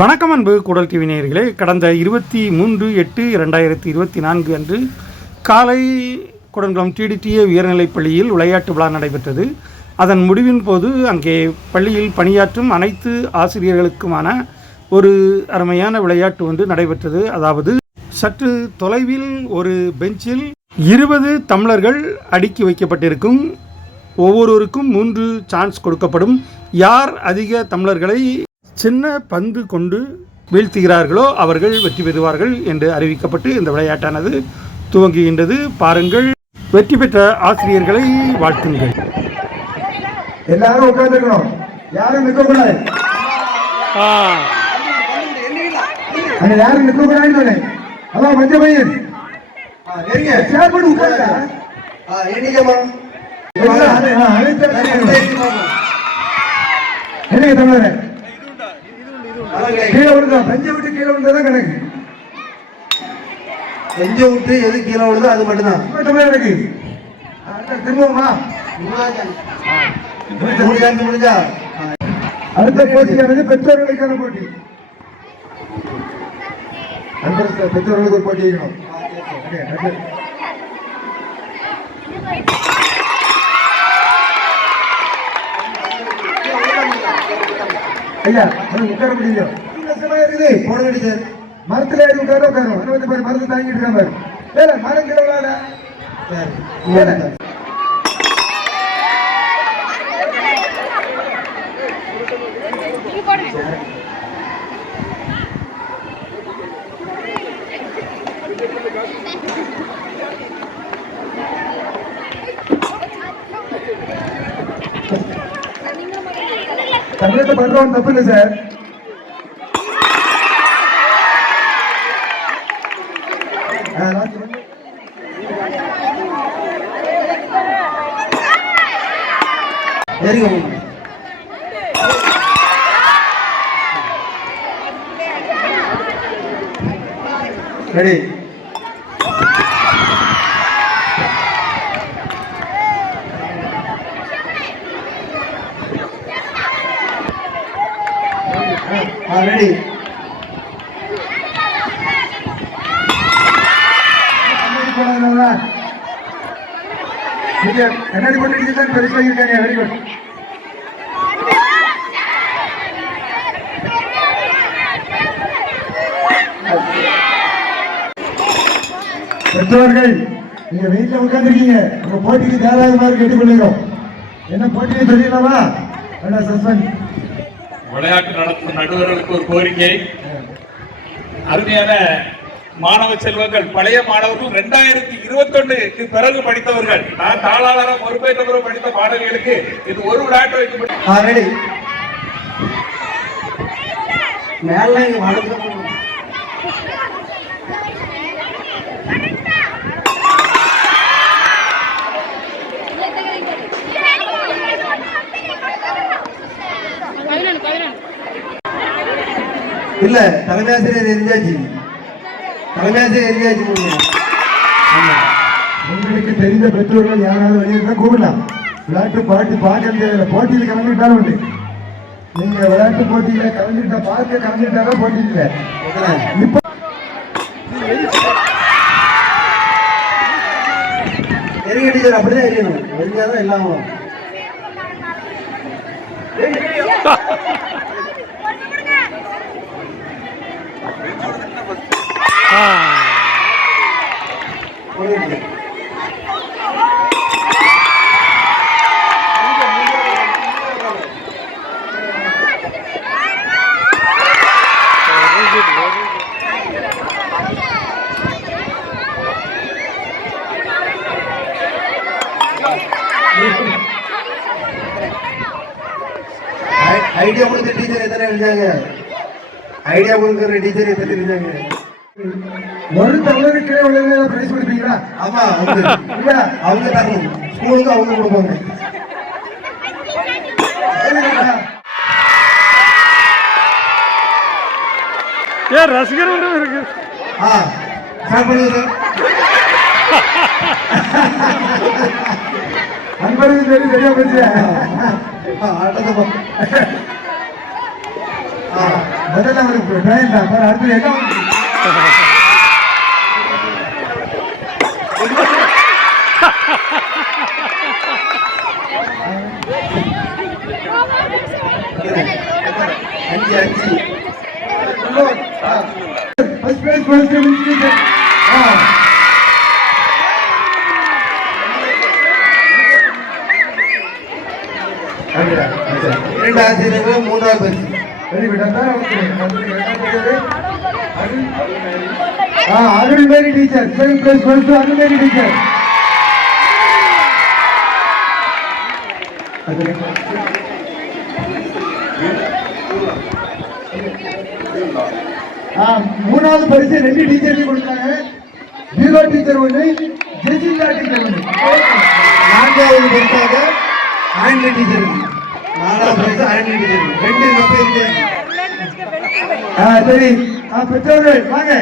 வணக்கம் அன்பு குடல் டிவி நேயர்களே. கடந்த இருபத்தி மூன்று எட்டு இரண்டாயிரத்தி இருபத்தி நான்கு அன்று காலை குடங்குளம் டிடிடிஏ உயர்நிலைப் பள்ளியில் விளையாட்டு விழா நடைபெற்றது. அதன் முடிவின் போது அங்கே பள்ளியில் பணியாற்றும் அனைத்து ஆசிரியர்களுக்குமான ஒரு அருமையான விளையாட்டு ஒன்று நடைபெற்றது. அதாவது சற்று தொலைவில் ஒரு பெஞ்சில் இருபது தமிழர்கள் அடுக்கி வைக்கப்பட்டிருக்கும். ஒவ்வொருவருக்கும் மூன்று சான்ஸ் கொடுக்கப்படும். யார் அதிக தமிழர்களை சின்ன பந்து கொண்டு வீழ்த்துகிறார்களோ அவர்கள் வெற்றி பெறுவார்கள் என்று அறிவிக்கப்பட்டு இந்த விளையாட்டானது துவங்குகின்றது பாருங்கள் வெற்றி பெற்ற ஆசிரியர்களை வாழ்த்துங்கள் எல்லாரும் உட்காந்துருக்கணும் யாரும் நிக்க கூடாது அங்க யாரும் நிக்க கூடாதுன்னு அதான் மஞ்ச பையன் நெருங்க சேர் பண்ணி அனைத்து தமிழர் கீழே விழுந்தா பஞ்சை விட்டு கீழே விழுந்ததான் கணக்கு. எஞ்ச விட்டு எது கீழே விழுதோ அது மட்டும்தான். தமிழர் இருக்கு திரும்பவுமா? முடிஞ்சா முடிஞ்சா அடுத்த போட்டியானது பெற்றோர்களுக்கான போட்டி. பெற்றோர்களுக்கு ஒரு போட்டி நன்றி. ஐயா உட்கார முடியல கஷ்டமா இருக்குது போட வேண்டிய மரத்துல ஏறி உட்கார உட்காரும் அது வந்து பாரு மரத்தை தாங்கிட்டு இருக்கான் பாரு. ஏல மரம் கிளவலால சரி. தமிழத்தை பண்றவன் தப்பு இல்லை சார். நெருங்க ரெடி ரெடி கண்ணாடி போடாதவங்களா? நீங்க கண்ணாடி போட்டு தான் பெருசா இருக்காங்க வெரி குட் பெற்றோர்கள் நீங்க வீட்டுல உட்காந்துருக்கீங்க உங்க போட்டிக்கு தேவையாதமாறு கேட்டுக்கொள்ளுகிறோம் என்ன போட்டியை தெரியலாமா வேண்டாம் சஸ்பெண்ட். விளையாட்டு நடத்தும் நடுவர்களுக்கு ஒரு கோரிக்கை. அருமையான மாணவ செல்வங்கள் பழைய மாணவர்கள் ரெண்டாயிரத்தி இருபத்தி ஒண்ணுக்கு பிறகு படித்தவர்கள். நான் தாளாளராக பொறுப்பேற்ற பிறகு படித்த மாணவிகளுக்கு இது ஒரு விளையாட்டு வைக்கப்பட்டு மேல வளர்ந்து இல்ல தலைமை ஆசிரியர் எரிஞ்சாச்சு தலைமை ஆசிரியர் உங்களுக்கு தெரிந்த பெற்றோர்கள் யாராவது வெளியிருந்தா கூப்பிடலாம். விளையாட்டு பாட்டு பார்க்க தேவையில்லை போட்டியில் கலந்துட்டாலும் உண்டு. நீங்க விளையாட்டு போட்டியில கலந்துட்டா பார்க்க கலந்துட்டாலும் போட்டி இப்போ எரிங்க டீச்சர் அப்படிதான் எரியணும். எரிஞ்சாதான் எல்லாம் ஐடியா கொடுத்த டீச்சர் எத்தனை இருந்தாங்க ஐடியா கொடுக்குற டீச்சர் எத்தனை இருந்தாங்க ஒரு தமிழருக்கு உள்ளது பிரைஸ் கொடுப்பீங்களா? ஆமா அவங்க இல்ல அவங்க தரணும். ஸ்கூலுக்கு அவங்க கொடுப்பாங்க. ஏ ரசிகர்களும் இருக்கு. ஆ பண்ணுங்க சார் அன்பருக்கு சரி சரியா போச்சு ஆ, ஆட்டத்தை பா- ஆ முதல்ல அவருக்கு ட்ரெயின் தான் அப்புறம் அடுத்து என்ன? அஞ்சு அஞ்சு first prize, teacher. ஆ. இரண்டு ஆசிரியர்கள் மூன்றாவது பரிசு. அருள்மேரி டீச்சர். அருள்மேரி டீச்சர். மூணாவது பரிசு ரெண்டு டீச்சருக்கு கொடுத்தாங்க. ஜீரோ டீச்சர் ஒன்று ஜெசிந்தா டீச்சர் ஒன்று நான்காவது பரிசாக ஆண்ட்ரி டீச்சருக்கு பெற்றோர்கள் வாங்க.